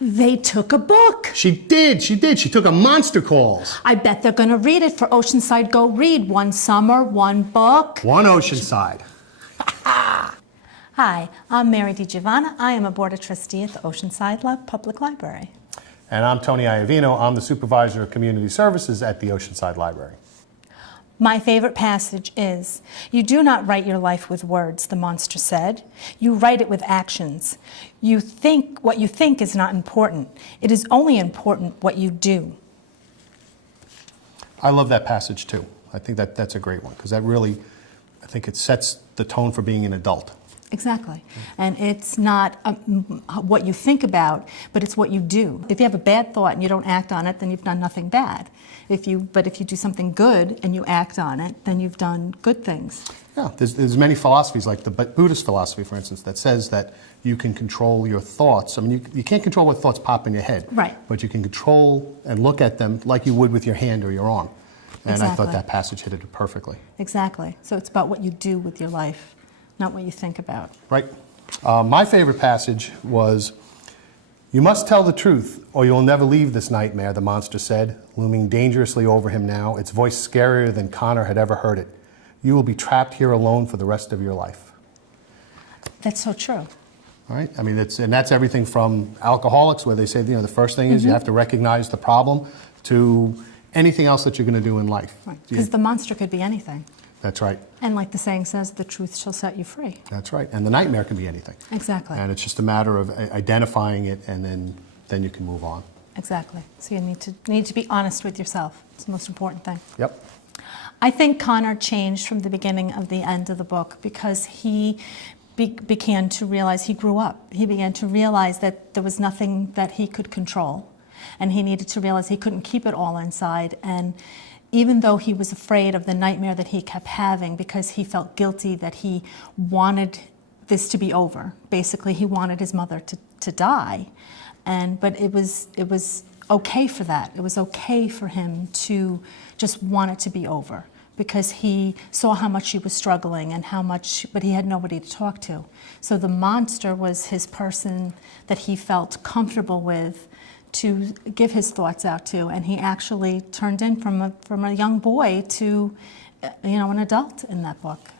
They took a book. She did. She took a Monster Calls. I bet they're going to read it for Oceanside Go Read. One summer, one book. One Oceanside. Hi, I'm Mary Digiovanna. I am a Board of Trustee at the Oceanside Public Library. And I'm Tony Iovino. I'm the Supervisor of Community Services at the Oceanside Library. My favorite passage is, "You do not write your life with words," the monster said. "You write it with actions. What you think is not important. It is only important what you do." I love that passage too. I think that's a great one because that really, I think it sets the tone for being an adult. Exactly. And it's not what you think about, but it's what you do. If you have a bad thought and you don't act on it, then you've done nothing bad. But if you do something good and you act on it, then you've done good things. Yeah, there's many philosophies, like the Buddhist philosophy, for instance, that says that you can control your thoughts. I mean, you can't control what thoughts pop in your head. Right. But you can control and look at them like you would with your hand or your arm. And Exactly. I thought that passage hit it perfectly. Exactly. So it's about what you do with your life, not what you think about. Right. My favorite passage was, "You must tell the truth, or you'll never leave this nightmare," the monster said, looming dangerously over him now, its voice scarier than Connor had ever heard it. "You will be trapped here alone for the rest of your life." That's so true. All right. I mean, that's everything from alcoholics, where they say, the first thing is you have to recognize the problem, to anything else that you're going to do in life. Because the monster could be anything. That's right. And like the saying says, the truth shall set you free. That's right. And the nightmare can be anything. Exactly. And it's just a matter of identifying it, and then you can move on. Exactly. So you need to be honest with yourself. It's the most important thing. Yep. I think Connor changed from the beginning of the end of the book because he began to realize, he grew up. He began to realize that there was nothing that he could control. And he needed to realize he couldn't keep it all inside. And even though he was afraid of the nightmare that he kept having because he felt guilty that he wanted this to be over. Basically, he wanted his mother to die. But it was okay for that. It was okay for him to just want it to be over because he saw how much she was struggling and but he had nobody to talk to. So the monster was his person that he felt comfortable with to give his thoughts out to, and he actually turned in from a young boy to an adult in that book.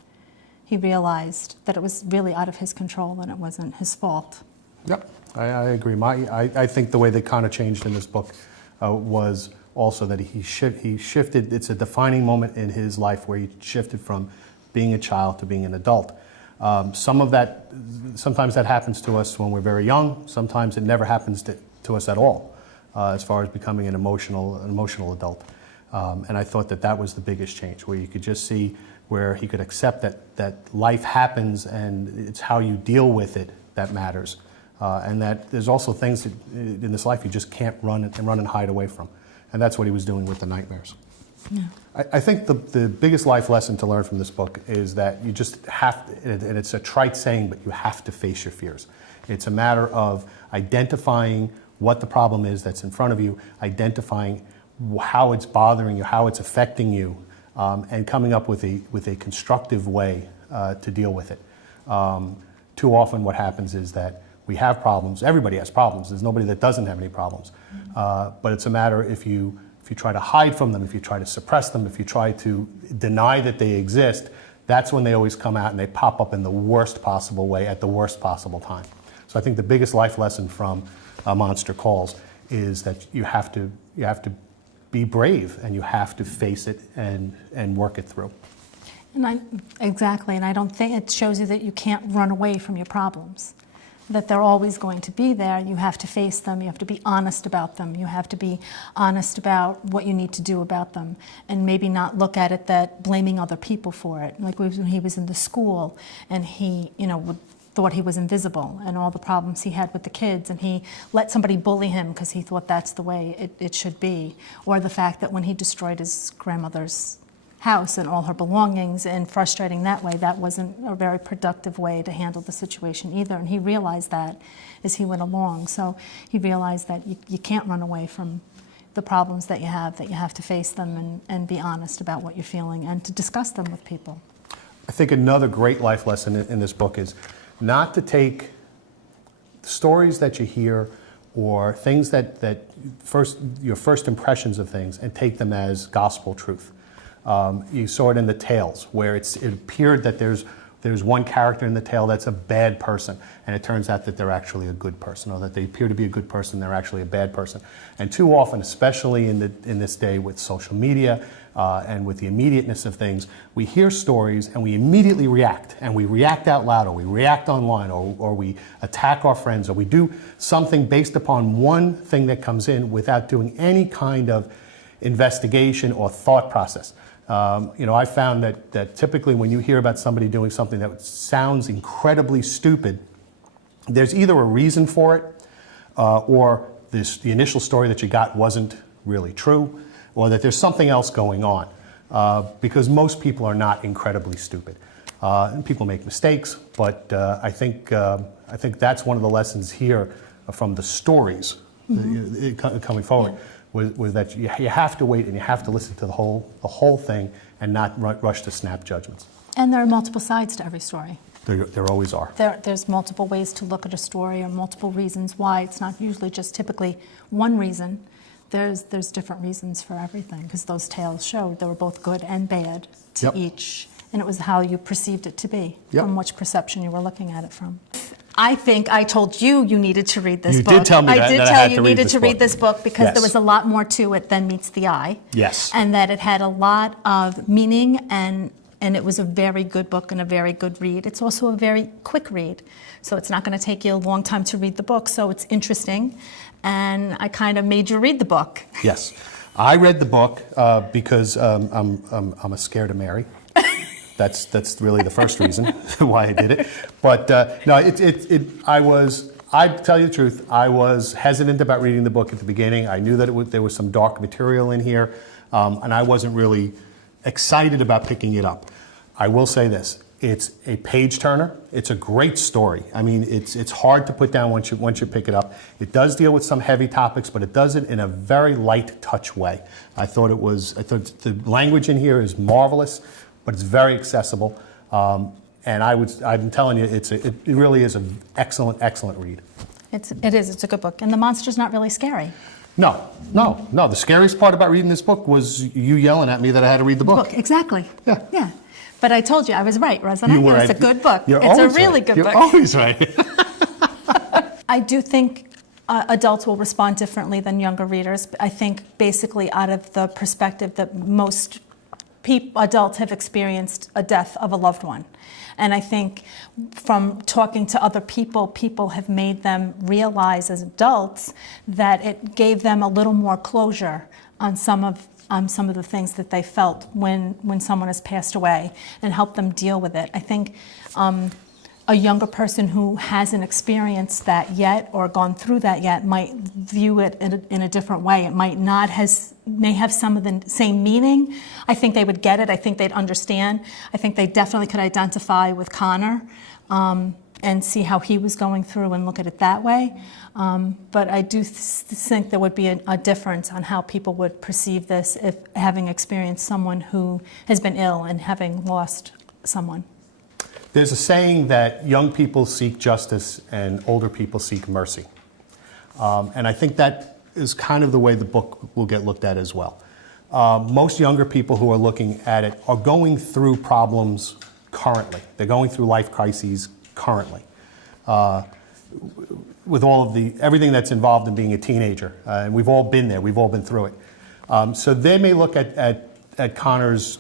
He realized that it was really out of his control and it wasn't his fault. Yep, I agree. I think the way that Connor changed in this book was also that he shifted. It's a defining moment in his life where he shifted from being a child to being an adult. Sometimes that happens to us when we're very young. Sometimes it never happens to us at all, as far as becoming an emotional adult. And I thought that was the biggest change, where you could just see where he could accept that life happens and it's how you deal with it that matters. And that there's also things that, in this life you just can't run and hide away from. And that's what he was doing with the nightmares. Yeah. I think the biggest life lesson to learn from this book is that you just have to, and it's a trite saying, but you have to face your fears. It's a matter of identifying what the problem is that's in front of you, identifying how it's bothering you, how it's affecting you, and coming up with a constructive way to deal with it. Too often what happens is that we have problems. Everybody has problems. There's nobody that doesn't have any problems. But it's a matter if you try to hide from them, if you try to suppress them, if you try to deny that they exist, that's when they always come out and they pop up in the worst possible way at the worst possible time. So I think the biggest life lesson from Monster Calls is that you have to be brave and you have to face it and work it through. Exactly, and I don't think it shows you that you can't run away from your problems, that they're always going to be there. You have to face them, you have to be honest about them, you have to be honest about what you need to do about them, and maybe not look at it that blaming other people for it. Like when he was in the school and he thought he was invisible and all the problems he had with the kids, and he let somebody bully him because he thought that's the way it should be. Or the fact that when he destroyed his grandmother's house and all her belongings, and frustrating that way, that wasn't a very productive way to handle the situation either. And he realized that as he went along. So he realized that you can't run away from the problems that you have to face them and be honest about what you're feeling and to discuss them with people. I think another great life lesson in this book is not to take stories that you hear or things that your first impressions of things and take them as gospel truth. You saw it in the tales where it appeared that there's one character in the tale that's a bad person, and it turns out that they're actually a good person, or that they appear to be a good person, they're actually a bad person. And too often, especially in this day with social media and with the immediateness of things, we hear stories and we immediately react, and we react out loud, or we react online, or we attack our friends, or we do something based upon one thing that comes in without doing any kind of investigation or thought process. I found that typically when you hear about somebody doing something that sounds incredibly stupid, there's either a reason for it, or the initial story that you got wasn't really true, or that there's something else going on, because most people are not incredibly stupid. And people make mistakes, but I think that's one of the lessons here from the stories coming forward. Was that you have to wait and you have to listen to the whole thing and not rush to snap judgments. And there are multiple sides to every story. There always are. There's multiple ways to look at a story, or multiple reasons why. It's not usually just typically one reason. There's different reasons for everything, because those tales showed there were both good and bad to each, and it was how you perceived it to be, from which perception you were looking at it from. I think I told you needed to read this book. You did tell me that. I did tell you needed to read this book because there was a lot more to it than meets the eye. Yes. And that it had a lot of meaning, and it was a very good book and a very good read. It's also a very quick read, so it's not going to take you a long time to read the book, so it's interesting. And I kind of made you read the book. Yes. I read the book because I'm scared to marry. That's really the first reason why I did it. But no, I tell you the truth, I was hesitant about reading the book at the beginning. I knew that there was some dark material in here, and I wasn't really excited about picking it up. I will say this, it's a page turner. It's a great story. I mean, it's hard to put down once you pick it up. It does deal with some heavy topics, but it does it in a very light touch way. I thought the language in here is marvelous, but it's very accessible, and I'm telling you, it really is an excellent read. It's a good book, and the monster's not really scary. No. The scariest part about reading this book was you yelling at me that I had to read the book. Exactly. Yeah. But I told you I was right, wasn't I? It's a good book. It's a really good book. You're always right. I do think adults will respond differently than younger readers. I think basically out of the perspective that most adults have experienced a death of a loved one. And I think from talking to other people have made them realize as adults that it gave them a little more closure on some of the things that they felt when someone has passed away, and helped them deal with it. I think a younger person who hasn't experienced that yet or gone through that yet might view it in a different way. It may have some of the same meaning. I think they would get it. I think they'd understand. I think they definitely could identify with Connor and see how he was going through and look at it that way. But I do think there would be a difference on how people would perceive this if having experienced someone who has been ill and having lost someone. There's a saying that young people seek justice and older people seek mercy. And I think that is kind of the way the book will get looked at as well. Most younger people who are looking at it are going through problems currently. They're going through life crises currently. With all of everything that's involved in being a teenager. And we've all been there, we've all been through it. So they may look at Connor's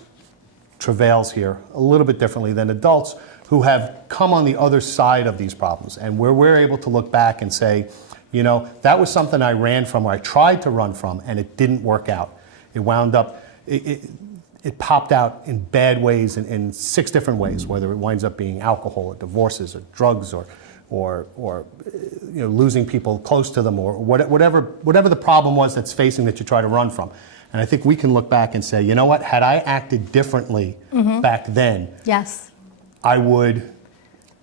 travails here a little bit differently than adults who have come on the other side of these problems, and where we're able to look back and say, that was something I ran from, or I tried to run from, and it didn't work out. It wound up, it popped out in bad ways, in 6 different ways, whether it winds up being alcohol or divorces or drugs or losing people close to them, or whatever the problem was that's facing that you try to run from. And I think we can look back and say, you know what, had I acted differently back then, yes,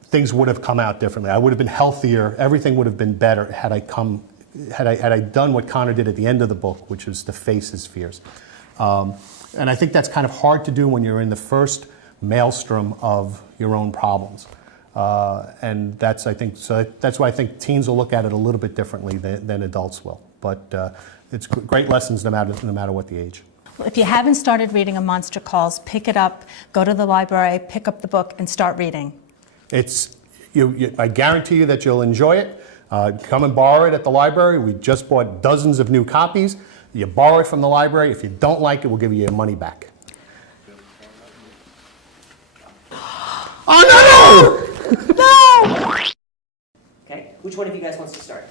things would have come out differently. I would have been healthier. Everything would have been better had I done what Connor did at the end of the book, which was to face his fears. And I think that's kind of hard to do when you're in the first maelstrom of your own problems. And that's, I think, so that's why I think teens will look at it a little bit differently than adults will. But it's great lessons no matter what the age. If you haven't started reading A Monster Calls, pick it up, go to the library, pick up the book, and start reading. It's, I guarantee you that you'll enjoy it. Come and borrow it at the library. We just bought dozens of new copies. You borrow it from the library. If you don't like it, we'll give you your money back. Oh, no! Okay, which one of you guys wants to start?